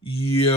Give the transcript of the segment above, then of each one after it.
Yo,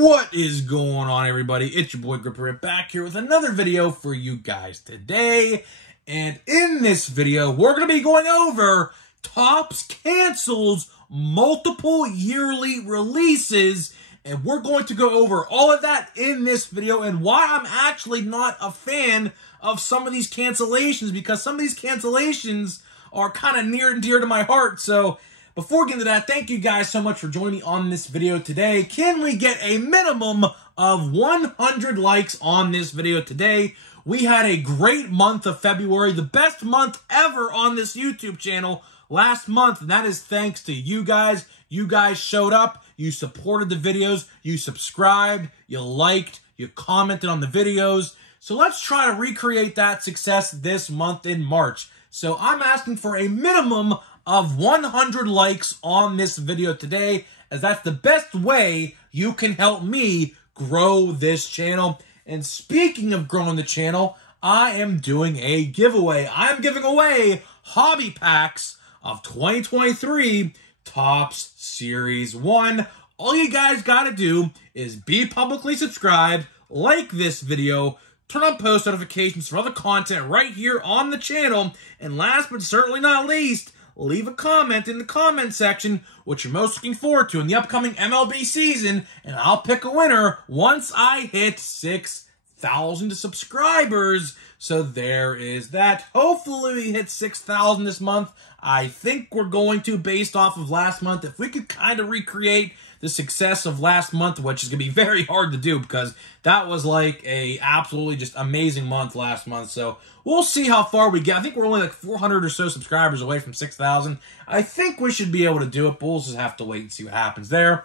what is going on, everybody? It's your boy Gripper back here with another video for you guys today. And in this video, we're going to be going over Topps cancels multiple yearly releases. And we're going to go over all of that in this video and why I'm actually not a fan of some of these cancellations, because some of these cancellations are kind of near and dear to my heart. So before we get into that, thank you guys so much for joining me on this video today. Can we get a minimum of 100 likes on this video today? We had a great month of February, the best month ever on this YouTube channel last month, and that is thanks to you guys. You guys showed up, you supported the videos, you subscribed, you liked, you commented on the videos. So let's try to recreate that success this month in March. So I'm asking for a minimum of 100 likes on this video today, as that's the best way you can help me grow this channel. And speaking of growing the channel, I am doing a giveaway. I'm giving away hobby packs of 2023 Topps Series 1. All you guys gotta do is be publicly subscribed, like this video, turn on post notifications for other content right here on the channel, and last but certainly not least, leave a comment in the comment section what you're most looking forward to in the upcoming MLB season, and I'll pick a winner once I hit 6,000 subscribers. So there is that. Hopefully we hit 6,000 this month. I think we're going to, based off of last month. If we could kind of recreate the success of last month, which is going to be very hard to do because that was like a absolutely just amazing month last month. So we'll see how far we get. I think we're only like 400 or so subscribers away from 6,000. I think we should be able to do it, but we'll just have to wait and see what happens there.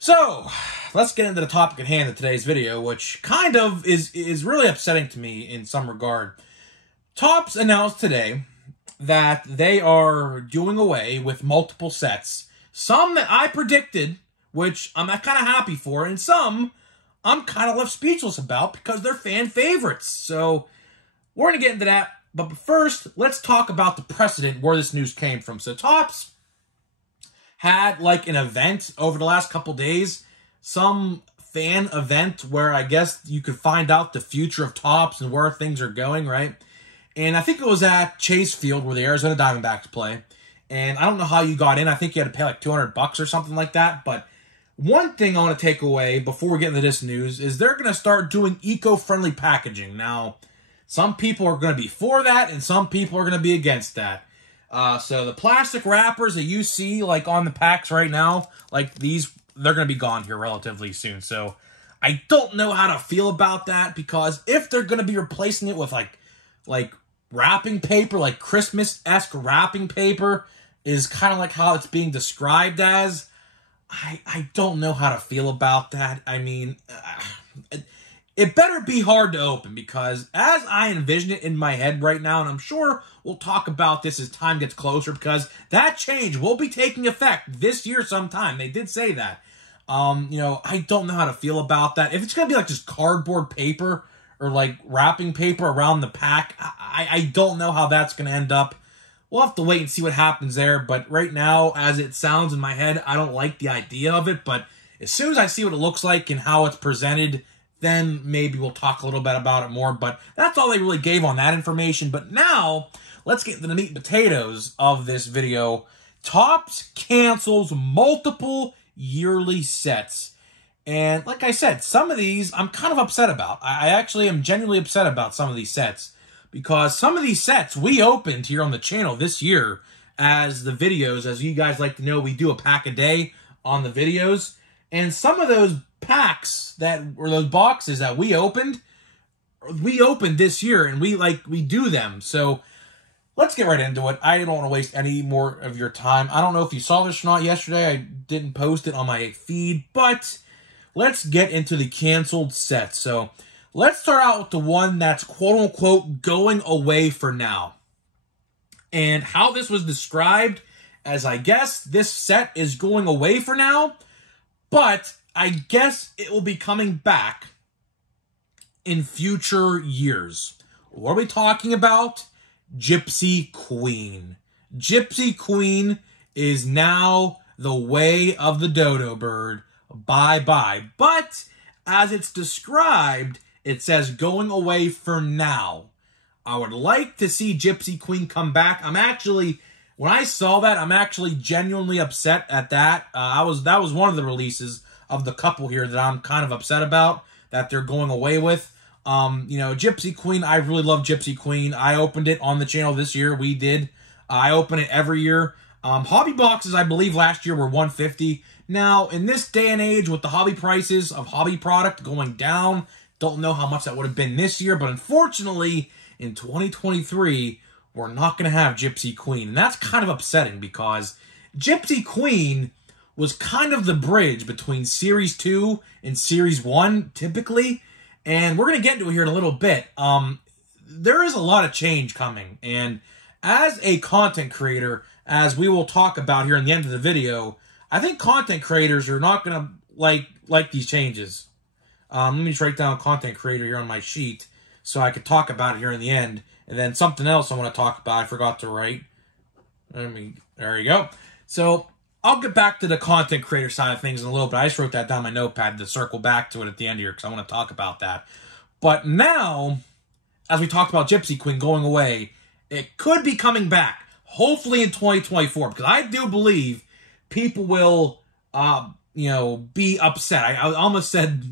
So let's get into the topic at hand of today's video, which kind of is really upsetting to me in some regard. Topps announced today that they are doing away with multiple sets. Some that I predicted, which I'm kind of happy for, and some I'm kind of left speechless about because they're fan favorites. So we're going to get into that. But first, let's talk about the precedent where this news came from. So Topps had like an event over the last couple days, some fan event where I guess you could find out the future of Topps and where things are going, right? And I think it was at Chase Field where the Arizona Diamondbacks play. And I don't know how you got in. I think you had to pay like $200 or something like that. But one thing I want to take away before we get into this news is they're going to start doing eco-friendly packaging. Now, some people are going to be for that and some people are going to be against that. So the plastic wrappers that you see like on the packs right now, like these, they're going to be gone here relatively soon. So I don't know how to feel about that, because if they're going to be replacing it with like wrapping paper, like Christmas-esque wrapping paper is kind of like how it's being described as, I don't know how to feel about that. I mean, it better be hard to open, because as I envision it in my head right now, and I'm sure we'll talk about this as time gets closer, because that change will be taking effect this year sometime. They did say that. You know, I don't know how to feel about that. If it's going to be like just cardboard paper or like wrapping paper around the pack, I don't know how that's going to end up. We'll have to wait and see what happens there. But right now, as it sounds in my head, I don't like the idea of it. But as soon as I see what it looks like and how it's presented, then maybe we'll talk a little bit about it more. But that's all they really gave on that information. But now, let's get into the meat and potatoes of this video. Topps cancels multiple yearly sets. And like I said, some of these I'm kind of upset about. I actually am genuinely upset about some of these sets, because some of these sets we opened here on the channel this year as the videos. As you guys like to know, we do a pack a day on the videos. And some of those packs or those boxes that we opened this year, and we do them. So let's get right into it. I don't want to waste any more of your time. I don't know if you saw this or not yesterday. I didn't post it on my feed, but let's get into the canceled sets. So let's start out with the one that's quote-unquote going away for now. And how this was described as, I guess this set is going away for now, but I guess it will be coming back in future years. What are we talking about? Gypsy Queen. Gypsy Queen is now the way of the dodo bird. Bye-bye. But as it's described, it says going away for now. I would like to see Gypsy Queen come back. When I saw that, I'm actually genuinely upset at that. That was one of the releases of the couple here that I'm kind of upset about, that they're going away with. Gypsy Queen, I really love Gypsy Queen. I opened it on the channel this year. We did. I open it every year. Hobby boxes, I believe, last year were $150. Now, in this day and age, with the hobby prices of hobby product going down, don't know how much that would have been this year, but unfortunately, in 2023, we're not going to have Gypsy Queen. And that's kind of upsetting because Gypsy Queen was kind of the bridge between Series 2 and Series 1, typically. And we're going to get into it here in a little bit. There is a lot of change coming. And as a content creator, as we will talk about here in the end of the video, I think content creators are not going to like these changes. Let me just write down content creator here on my sheet so I could talk about it here in the end. And then something else I want to talk about, I forgot to write. There you go. So I'll get back to the content creator side of things in a little bit. I just wrote that down on my notepad to circle back to it at the end here because I want to talk about that. But now, as we talked about Gypsy Queen going away, it could be coming back, hopefully in 2024, because I do believe people will, be upset. I almost said,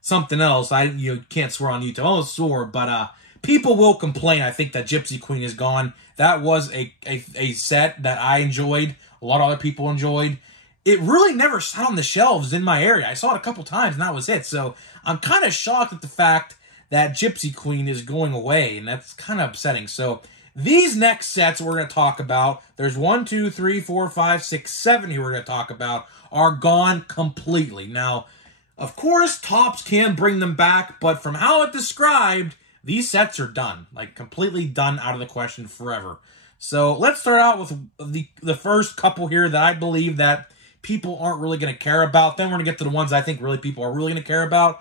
something else. I can't swear on YouTube. I almost swore, but people will complain, I think, that Gypsy Queen is gone. That was a set that I enjoyed. A lot of other people enjoyed. It really never sat on the shelves in my area. I saw it a couple times, and that was it. So I'm kind of shocked at the fact that Gypsy Queen is going away, and that's kind of upsetting. So these next sets we're going to talk about, there's 1, 2, 3, 4, 5, 6, 7 here we're going to talk about, are gone completely. Now, of course, Topps can bring them back, but from how it described, these sets are done. Like, completely done, out of the question forever. So let's start out with the first couple here that I believe that people aren't really going to care about. Then we're going to get to the ones I think really people are really going to care about.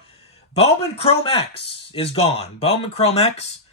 Bowman Chrome X is gone. Bowman Chrome X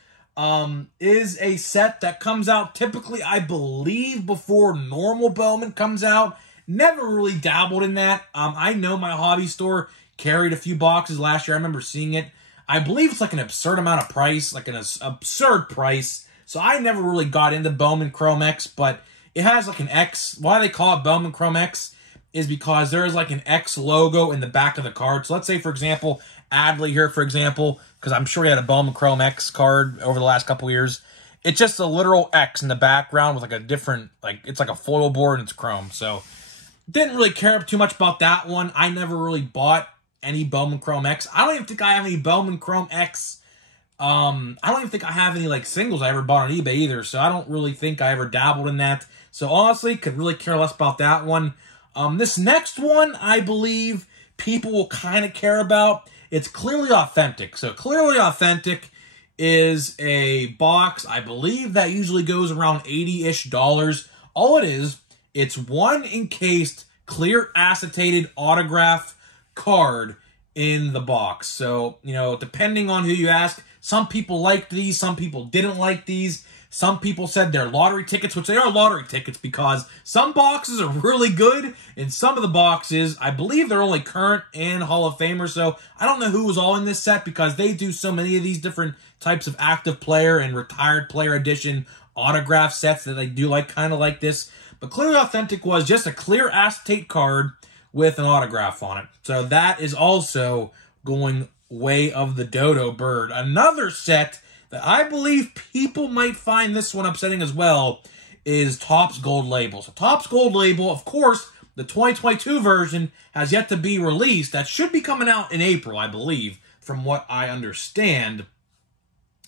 is a set that comes out typically, I believe, before normal Bowman comes out. Never really dabbled in that. I know my hobby store carried a few boxes last year. I remember seeing it. I believe it's like an absurd amount of price, like an absurd price. So I never really got into Bowman Chrome X, but it has like an X. Why they call it Bowman Chrome X is because there is like an X logo in the back of the card. So let's say, for example, Adley here, for example, because I'm sure he had a Bowman Chrome X card over the last couple years. It's just a literal X in the background with like a different, it's like a foil board and it's chrome. So didn't really care too much about that one. I never really bought any Bowman Chrome X. I don't even think I have any Bowman Chrome X. I don't even think I have any singles I ever bought on eBay either, so I don't really think I ever dabbled in that. So honestly, could really care less about that one. This next one, I believe people will kind of care about. It's Clearly Authentic. So Clearly Authentic is a box, I believe, that usually goes around $80-ish. All it is, it's one encased, clear acetated autograph card in the box. So, depending on who you ask, some people liked these, some people didn't like these. Some people said they're lottery tickets, which they are lottery tickets because some boxes are really good, and some of the boxes, I believe they're only current and Hall of Famers. So I don't know who was all in this set because they do so many of these different types of active player and retired player edition autograph sets that I do kind of like this. But Clearly Authentic was just a clear acetate card with an autograph on it. So that is also going way of the dodo bird. Another set that I believe people might find this one upsetting as well is Topps Gold Label. So Topps Gold Label, of course, the 2022 version has yet to be released. That should be coming out in April, I believe, from what I understand.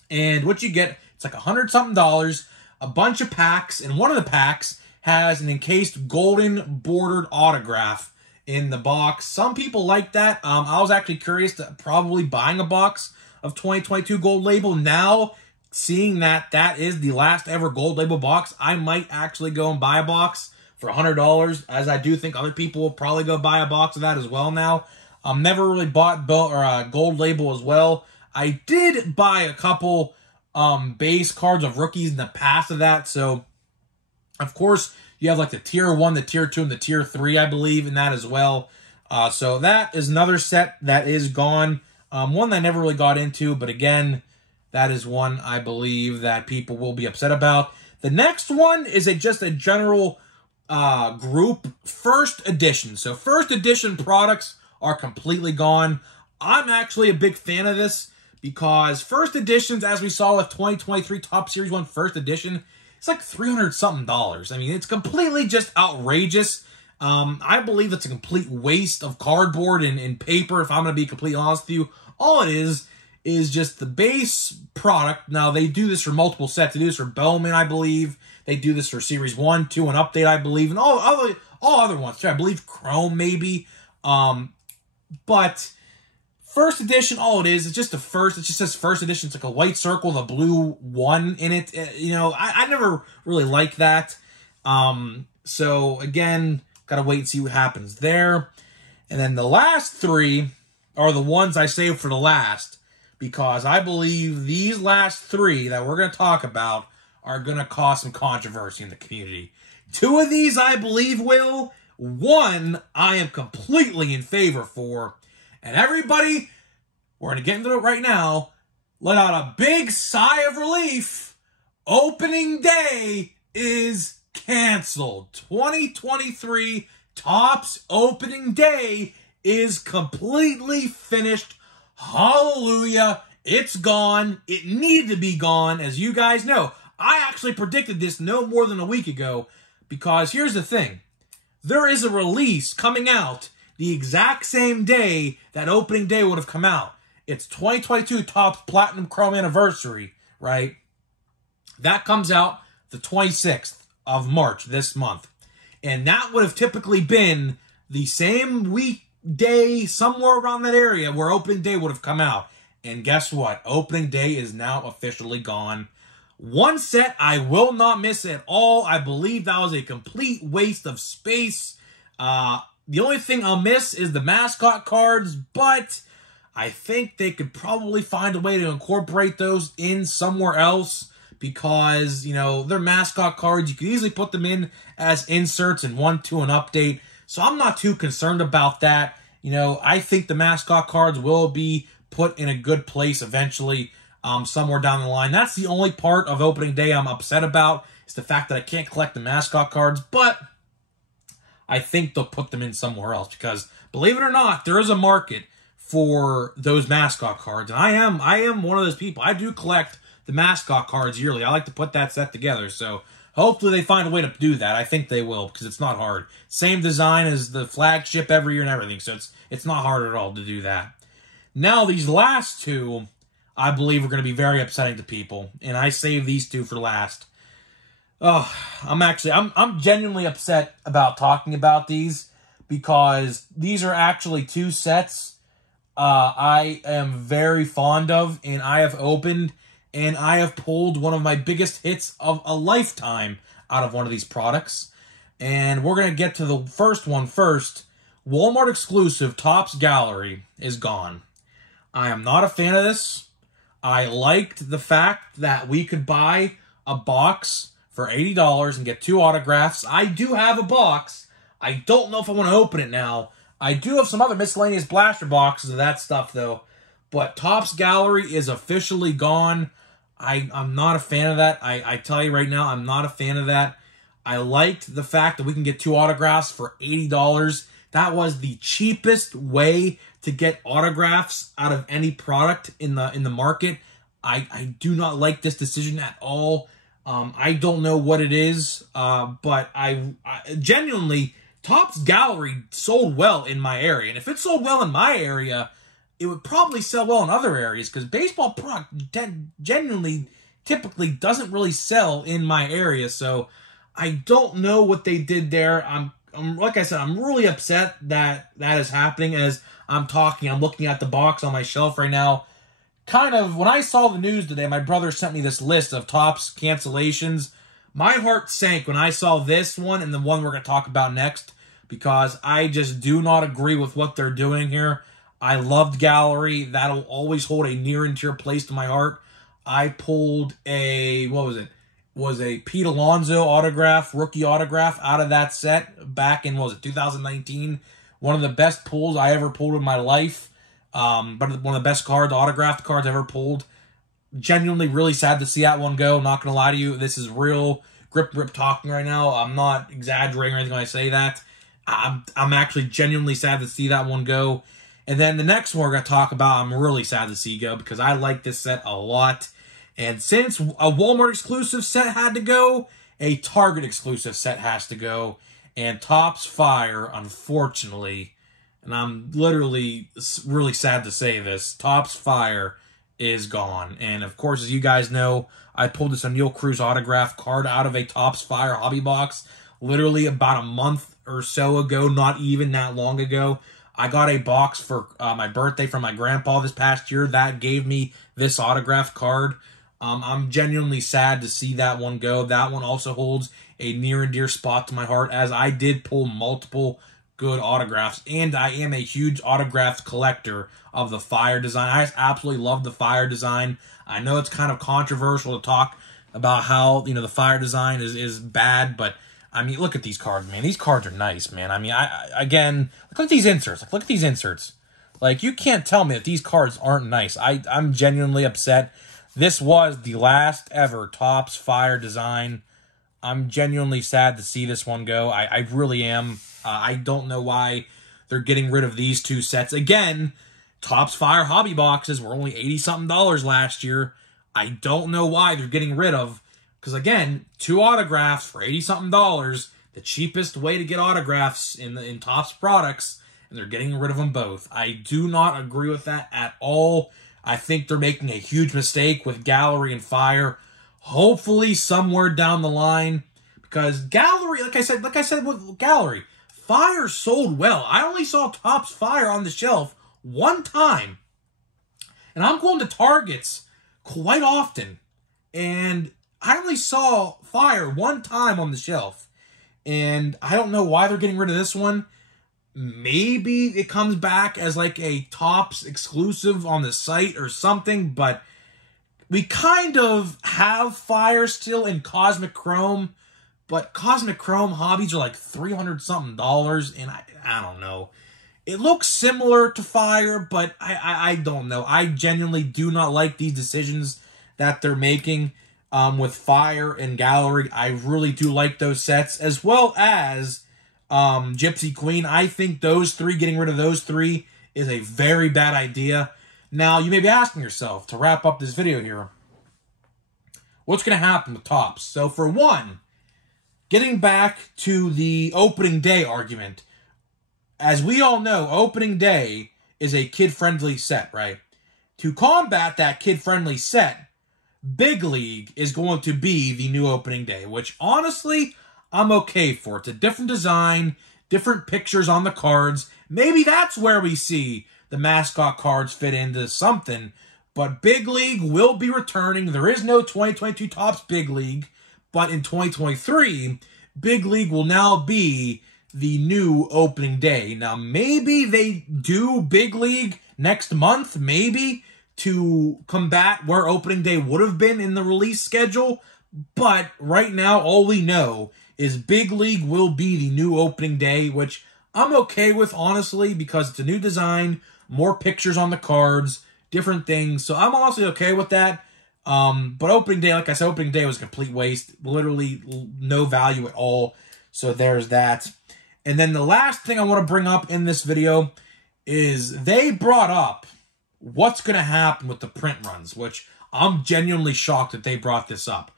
And what you get, it's like $100-something, a bunch of packs, and one of the packs has an encased golden bordered autograph in the box. Some people like that. I was actually curious to probably buying a box of 2022 Gold Label. Now, seeing that that is the last ever Gold Label box, I might actually go and buy a box for $100, as I do think other people will probably go buy a box of that as well now. Never really bought Gold Label as well. I did buy a couple base cards of rookies in the past of that, so of course You have like the tier 1, the tier 2, and the tier 3, I believe, in that as well. So that is another set that is gone. One that I never really got into, but again, that is one I believe that people will be upset about. The next one is just a general group first edition. So first edition products are completely gone. I'm actually a big fan of this because first editions, as we saw with 2023 Topps Series 1 first edition, it's like $300-something. I mean, it's completely just outrageous. I believe it's a complete waste of cardboard and paper, if I'm going to be completely honest with you. All it is just the base product. Now, they do this for multiple sets. They do this for Bowman, I believe. They do this for Series 1, 2, and Update, I believe, and all other ones too. I believe Chrome, maybe. But first edition, all it is just the first. It just says first edition. It's like a white circle with a blue 1 in it. You know, I never really liked that. So again, gotta wait and see what happens there. And then the last 3 are the ones I saved for the last, because I believe these last 3 that we're gonna talk about are gonna cause some controversy in the community. 2 of these I believe will. 1 I am completely in favor for. And everybody, we're going to get into it right now, let out a big sigh of relief. Opening day is canceled. 2023 Topps opening day is completely finished. Hallelujah. It's gone. It needed to be gone. As you guys know, I actually predicted this no more than a week ago, because here's the thing. There is a release coming out the exact same day that opening day would have come out. It's 2022 Topps Platinum Chrome Anniversary, right? That comes out the 26th of March this month. And that would have typically been the same weekday, somewhere around that area where opening day would have come out. And guess what? Opening day is now officially gone. One set I will not miss at all. I believe that was a complete waste of space. The only thing I'll miss is the mascot cards, but I think they could probably find a way to incorporate those in somewhere else, because, you know, they're mascot cards. You could easily put them in as inserts in 1, 2, and Update. So I'm not too concerned about that. You know, I think the mascot cards will be put in a good place eventually. Somewhere down the line. That's the only part of opening day I'm upset about, is the fact that I can't collect the mascot cards, but I think they'll put them in somewhere else, because believe it or not, there is a market for those mascot cards. And I am one of those people. I do collect the mascot cards yearly. I like to put that set together, so hopefully they find a way to do that. I think they will, because it's not hard. Same design as the flagship every year and everything, so it's not hard at all to do that. Now, these last 2, I believe, are going to be very upsetting to people, and I saved these 2 for last. Oh, I'm genuinely upset about talking about these, because these are actually 2 sets I am very fond of, and I have opened, and I have pulled one of my biggest hits of a lifetime out of one of these products. And we're going to get to the first one first. Walmart exclusive Topps Gallery is gone. I am not a fan of this. I liked the fact that we could buy a box for $80 and get 2 autographs. I do have a box. I don't know if I want to open it now. I do have some other miscellaneous blaster boxes of that stuff, though. But Topps Gallery is officially gone. I'm not a fan of that. I tell you right now, I'm not a fan of that. I liked the fact that we can get 2 autographs for $80. That was the cheapest way to get autographs out of any product in the market. I do not like this decision at all. I don't know what it is, but I genuinely, Topps Gallery sold well in my area. And if it sold well in my area, it would probably sell well in other areas, because baseball product genuinely typically doesn't really sell in my area. So I don't know what they did there. I'm like I said, I'm really upset that that is happening. As I'm talking, I'm looking at the box on my shelf right now. Kind of, when I saw the news today, my brother sent me this list of Topps cancellations. My heart sank when I saw this one and the one we're going to talk about next, because I just do not agree with what they're doing here. I loved Gallery. That'll always hold a near and dear place to my heart. I pulled a, what was it? was a Pete Alonso autograph, rookie autograph out of that set back in, what was it, 2019. One of the best pulls I ever pulled in my life. But one of the best cards, autographed cards I ever pulled. Genuinely really sad to see that one go. Not going to lie to you. This is real grip rip talking right now. I'm not exaggerating or anything when I say that. I'm actually genuinely sad to see that one go. And then the next one we're going to talk about, I'm really sad to see go because I like this set a lot. And since a Walmart exclusive set had to go, a Target exclusive set has to go. And Topps Fire, unfortunately, and I'm literally really sad to say this, Topps Fire is gone. And of course, as you guys know, I pulled this O'Neal Cruz autograph card out of a Topps Fire hobby box literally about a month or so ago, not even that long ago. I got a box for my birthday from my grandpa this past year that gave me this autograph card. I'm genuinely sad to see that one go. That one also holds a near and dear spot to my heart as I did pull multiple good autographs, and I am a huge autographed collector of the Fire design. I just absolutely love the Fire design. I know it's kind of controversial to talk about how, you know, the Fire design is bad, but I mean, look at these cards, man. These cards are nice, man. I mean, again, look at these inserts. Like, look at these inserts. Like, you can't tell me that these cards aren't nice. I'm genuinely upset. This was the last ever Topps Fire design. I'm genuinely sad to see this one go. I really am. I don't know why they're getting rid of these two sets. Again, Topps Fire hobby boxes were only $80-something last year. I don't know why they're getting rid of, because again, two autographs for $80-something, the cheapest way to get autographs in Topps products, and they're getting rid of them both. I do not agree with that at all. I think they're making a huge mistake with Gallery and Fire. Hopefully somewhere down the line, because Gallery, like I said with Gallery, Fire sold well. I only saw Topps Fire on the shelf one time, and I'm going to Targets quite often, and I only saw Fire one time on the shelf, and I don't know why they're getting rid of this one. Maybe it comes back as like a Topps exclusive on the site or something, but we kind of have Fire still in Cosmic Chrome, but Cosmic Chrome hobbies are like $300-something, and I don't know. It looks similar to Fire, but I don't know. I genuinely do not like these decisions that they're making with Fire and Gallery. I really do like those sets, as well as Gypsy Queen. I think those three, getting rid of those three, is a very bad idea. Now, you may be asking yourself, to wrap up this video here, what's going to happen with Topps? So, for one, getting back to the opening day argument, as we all know, opening day is a kid-friendly set, right? To combat that kid-friendly set, Big League is going to be the new opening day, which, honestly, I'm okay for. It's a different design, different pictures on the cards. Maybe that's where we see the mascot cards fit into something. But Big League will be returning. There is no 2022 Topps Big League. But in 2023, Big League will now be the new opening day. Now, maybe they do Big League next month, maybe, to combat where opening day would have been in the release schedule. But right now, all we know is Big League will be the new opening day, which I'm okay with, honestly, because it's a new design, more pictures on the cards, different things. So I'm honestly okay with that. But opening day, like I said, opening day was a complete waste. Literally no value at all. So there's that. And then the last thing I want to bring up in this video is they brought up what's going to happen with the print runs, which I'm genuinely shocked that they brought this up.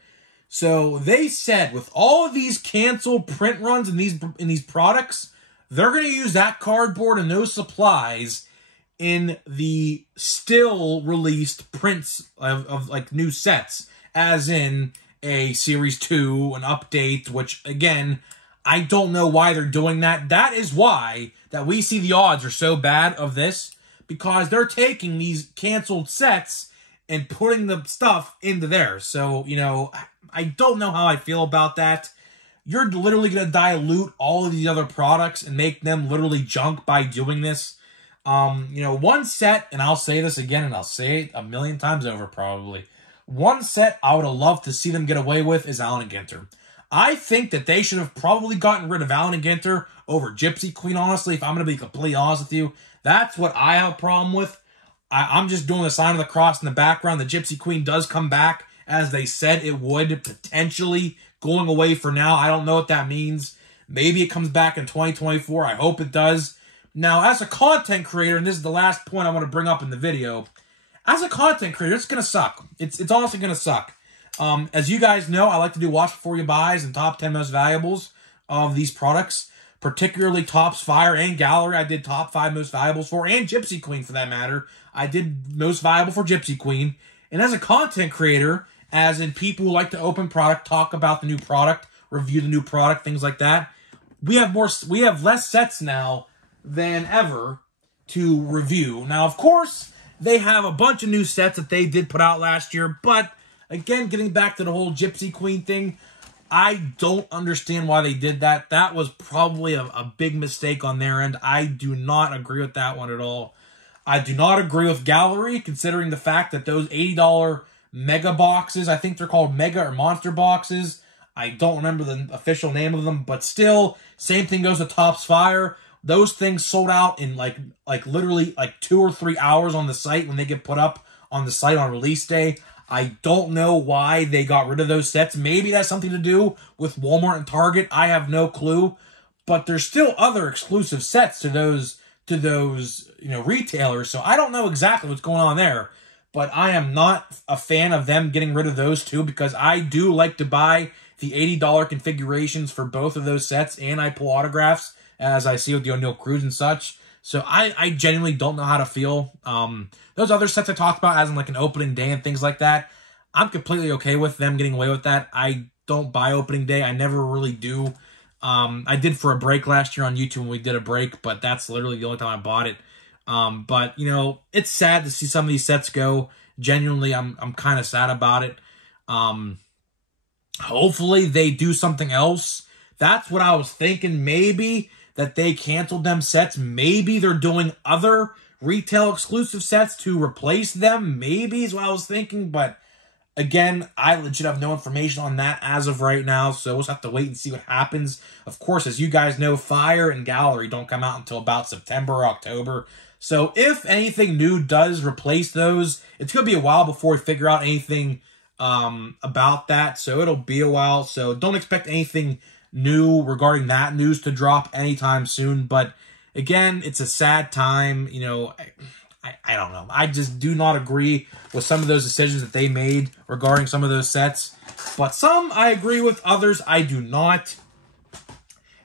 So they said with all of these canceled print runs in these products, they're going to use that cardboard and those supplies in the still released prints of like new sets, as in a Series 2, an update, which again, I don't know why they're doing that. That is why that we see the odds are so bad of this, because they're taking these canceled sets and putting the stuff into there. So, you know, I don't know how I feel about that. You're literally going to dilute all of these other products and make them literally junk by doing this. You know, one set, and I'll say this again, and I'll say it a million times over probably, one set I would have loved to see them get away with is Allen and Ginter. I think that they should have probably gotten rid of Allen and Ginter over Gypsy Queen, honestly, if I'm going to be completely honest with you. That's what I have a problem with. I'm just doing the sign of the cross in the background. The Gypsy Queen does come back, as they said it would, potentially going away for now. I don't know what that means. Maybe it comes back in 2024. I hope it does. Now, as a content creator, and this is the last point I want to bring up in the video, as a content creator, it's going to suck. It's honestly going to suck. As you guys know, I like to do watch before you buys and top 10 most valuables of these products, particularly Topps Fire and Gallery. I did top 5 most valuables for, and Gypsy Queen for that matter. I did most valuable for Gypsy Queen. And as a content creator, as in people who like to open product, talk about the new product, review the new product, things like that, we have less sets now than ever to review. Now, of course, they have a bunch of new sets that they did put out last year, but again, getting back to the whole Gypsy Queen thing, I don't understand why they did that. That was probably a big mistake on their end. I do not agree with that one at all. I do not agree with Gallery, considering the fact that those $80 mega boxes, I think they're called mega or monster boxes. I don't remember the official name of them, but still, same thing goes to Topps Fire. Those things sold out in like literally 2 or 3 hours on the site when they get put up on the site on release day. I don't know why they got rid of those sets. Maybe that's something to do with Walmart and Target. I have no clue. But there's still other exclusive sets to those retailers. So I don't know exactly what's going on there. But I am not a fan of them getting rid of those two, because I do like to buy the $80 configurations for both of those sets, and I pull autographs as I see with the O'Neal Cruz and such. So I genuinely don't know how to feel. Those other sets I talked about, as in like an opening day and things like that, I'm completely okay with them getting away with that. I don't buy opening day. I never really do. I did for a break last year on YouTube when we did a break, but that's literally the only time I bought it. But, you know, it's sad to see some of these sets go. Genuinely, I'm kind of sad about it. Hopefully they do something else. That's what I was thinking. Maybe that they canceled them sets. Maybe they're doing other retail exclusive sets to replace them. Maybe is what I was thinking. But again, I legit have no information on that as of right now. So we'll just have to wait and see what happens. Of course, as you guys know, Fire and Gallery don't come out until about September or October. So if anything new does replace those, it's going to be a while before we figure out anything about that. So it'll be a while. So don't expect anything new regarding that news to drop anytime soon. But again, it's a sad time. You know, I don't know. I just do not agree with some of those decisions that they made regarding some of those sets. But some I agree with, others I do not.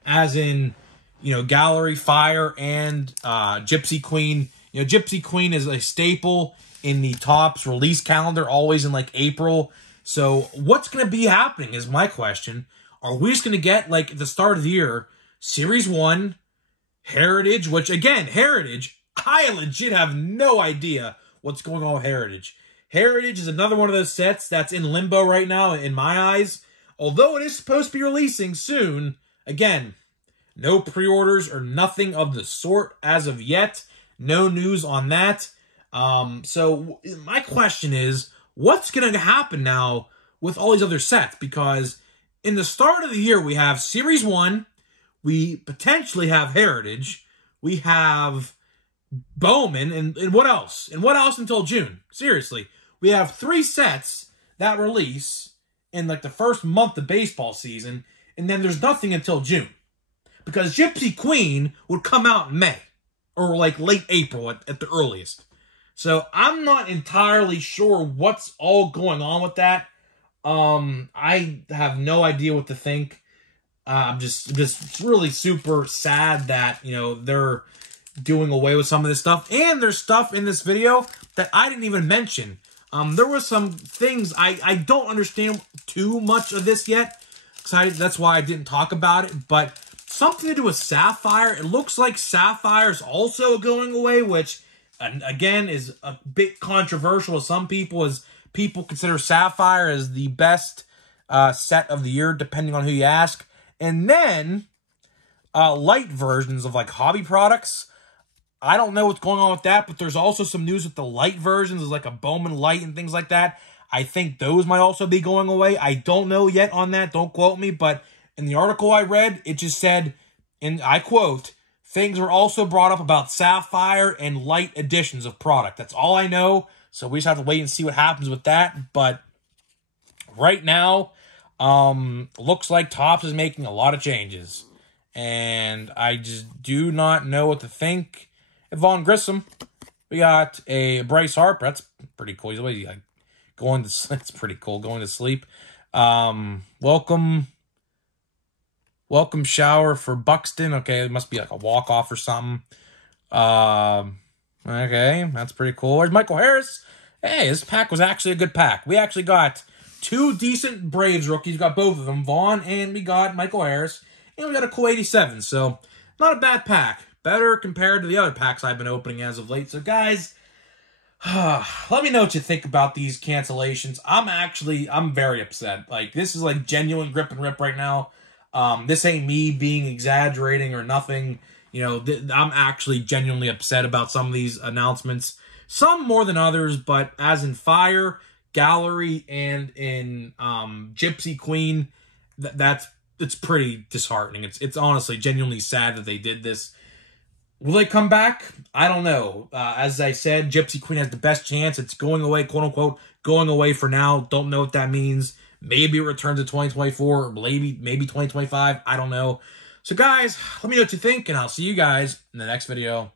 As in, you know, Gallery, Fire, and Gypsy Queen. You know, Gypsy Queen is a staple in the Topps release calendar, always in like April. So what's going to be happening is my question. Are we just going to get, like, at the start of the year, Series 1, Heritage, which, again, Heritage, I legit have no idea what's going on with Heritage. Heritage is another one of those sets that's in limbo right now, in my eyes. Although it is supposed to be releasing soon, again, no pre-orders or nothing of the sort as of yet. No news on that. So my question is, what's going to happen now with all these other sets? Because in the start of the year, we have Series 1, we potentially have Heritage, we have Bowman, and what else? And what else until June? Seriously. We have 3 sets that release in like the first month of baseball season, and then there's nothing until June. Because Gypsy Queen would come out in May, or like late April at the earliest. So I'm not entirely sure what's all going on with that. I have no idea what to think. I'm just really super sad that, you know, they're doing away with some of this stuff. And there's stuff in this video that I didn't even mention. There were some things I don't understand too much of this yet. That's why I didn't talk about it. But something to do with Sapphire. It looks like Sapphire is also going away, which, again, is a bit controversial with some people, as people consider Sapphire as the best set of the year, depending on who you ask. And then, light versions of, like, hobby products. I don't know what's going on with that, but there's also some news with the light versions, like a Bowman light and things like that. I think those might also be going away. I don't know yet on that. Don't quote me. But in the article I read, it just said, and I quote, things were also brought up about sapphire and light editions of product. That's all I know. So we just have to wait and see what happens with that. But right now, looks like Topps is making a lot of changes. And I just do not know what to think. Vaughn Grissom. We got a Bryce Harper. That's pretty cool. He's like going to. That's pretty cool. Going to sleep. Welcome shower for Buxton. Okay, it must be like a walk-off or something. Okay, that's pretty cool. There's Michael Harris. Hey, this pack was actually a good pack. We actually got 2 decent Braves rookies. We got both of them, Vaughn, and we got Michael Harris. And we got a cool 87. So, not a bad pack. Better compared to the other packs I've been opening as of late. So, guys, let me know what you think about these cancellations. I'm very upset. Like, this is like genuine grip and rip right now. This ain't me being exaggerating or nothing. You know, I'm actually genuinely upset about some of these announcements. Some more than others, but as in Fire, Gallery, and in Gypsy Queen, it's pretty disheartening. It's honestly genuinely sad that they did this. Will they come back? I don't know. As I said, Gypsy Queen has the best chance. It's going away, quote-unquote, going away for now. Don't know what that means. Maybe it returns to 2024, or maybe 2025. I don't know. So, guys, let me know what you think, and I'll see you guys in the next video.